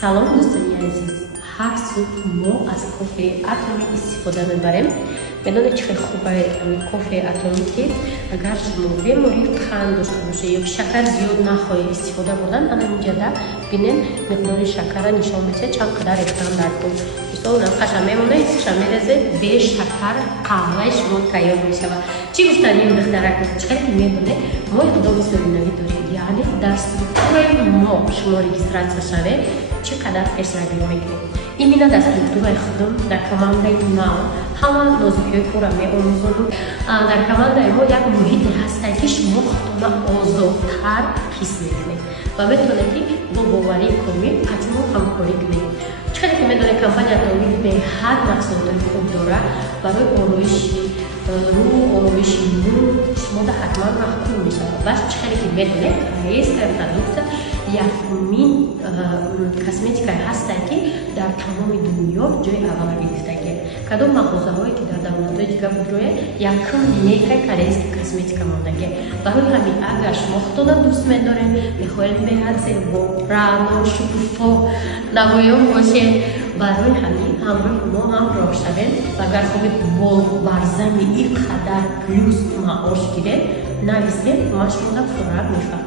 سلام دوستانی عزیز، هر صبح ما از کافه اتمی استفاده میبریم. بدونید چقدر خوبه کافه اتمی که اگر شما بیماری قند داشته باشه یا شکر زیاد نخواهید استفاده بردن، همینجا ببینید مقدار شکر نشان میده چند قدر اقدام دارید. مثلا قشنگ میمونه، قشنگ میرسه به شکر قهوه شما تیار میشه. چی گفتن این دخترک چقدر میدونه ما اقدام استفاده داریم، یعنی در سترکتور ما شما رجیستراسیون شده چقدر اشتراکی میکنیم. این مینا در سترکتور خودم در کاماندای نام همه نازکی کورا میآموزند. در کاماندای ما یک محیط هست که شما خودتون آزادتر حس میکنید و میتونید که با باوری کمی حتما همکاری کنید. چقدر که میدونه کمپانی اتمی به هر مقصود خوب داره برای آرایش رو آرایش مو شما در حتما محکوم میشه. بس چقدر که میدونه رئیس پروداکت یکمین کسمتیکای هست که در تمام دنیا جای اول گرفته. کدام مغازه‌هایی که در دولت‌های دیگه بودروی یکم نیکه کاریز کسمتیکا ماندگی. برای همین اگر شما خودتون دوست می‌دارین بخواید بهتر با رنگ شکوفا نمایان باشه، برای همین همراه ما همراه شدین و اگر خوبید با برزن اینقدر کلوس معاش گیرید نویسید ما شما را فراغ می‌کنیم.